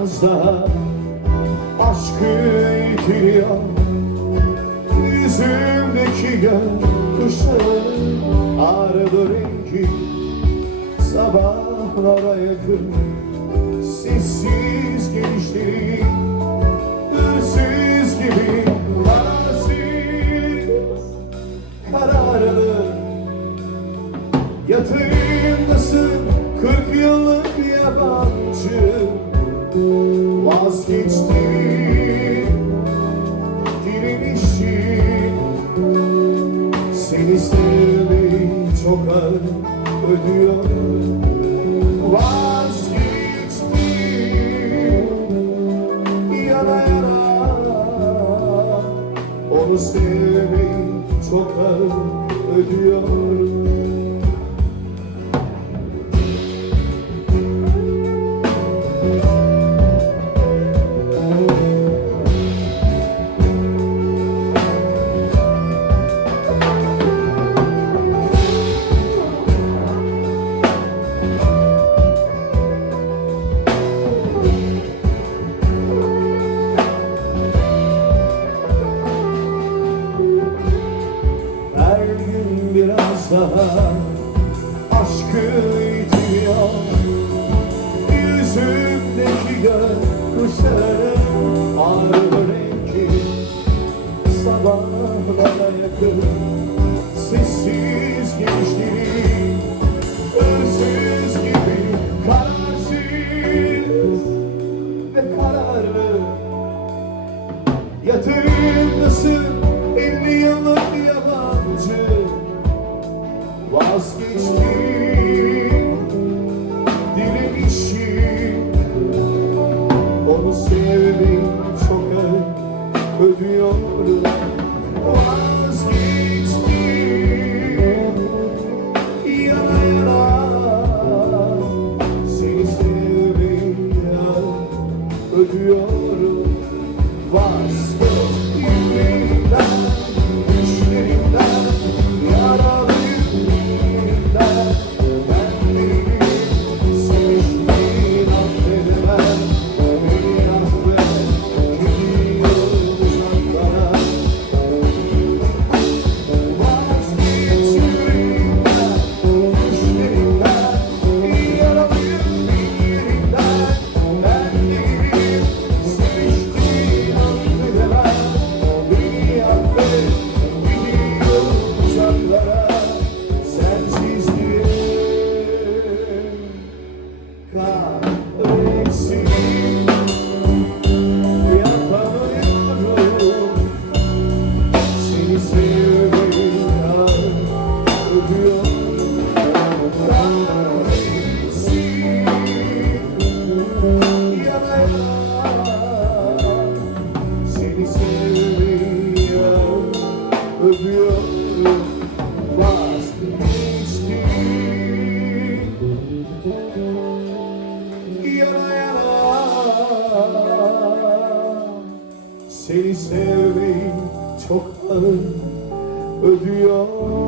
daha Aşkı itiliyor Yüzümdeki gökkuşağı Ağrıdı rengi. Sabahlara yakın Sessiz gelişti Hırsız gibi Kararsız Kararlı. Yatağındasın Kırk yıllık yabancı Vazgeçti Direnişi Seni sevmeyi çok ödüyor Vazgeçti yana Onu sevmeyi çok ağır ödüyor biraz daha aşkı itiyor Yüzümdeki gökkuşağı ağrı rengi Sabahlara yakın sessiz gençliği Vazgeçti direnişi Onu sevmeyi çok ağır ödüyorum. Vazgeçti yana yana Seni sevmeyi ödüyorum. Vazgeçtiğimden, Vazgeçtim yana yana Seni sevmeyi çok ağır ödüyorum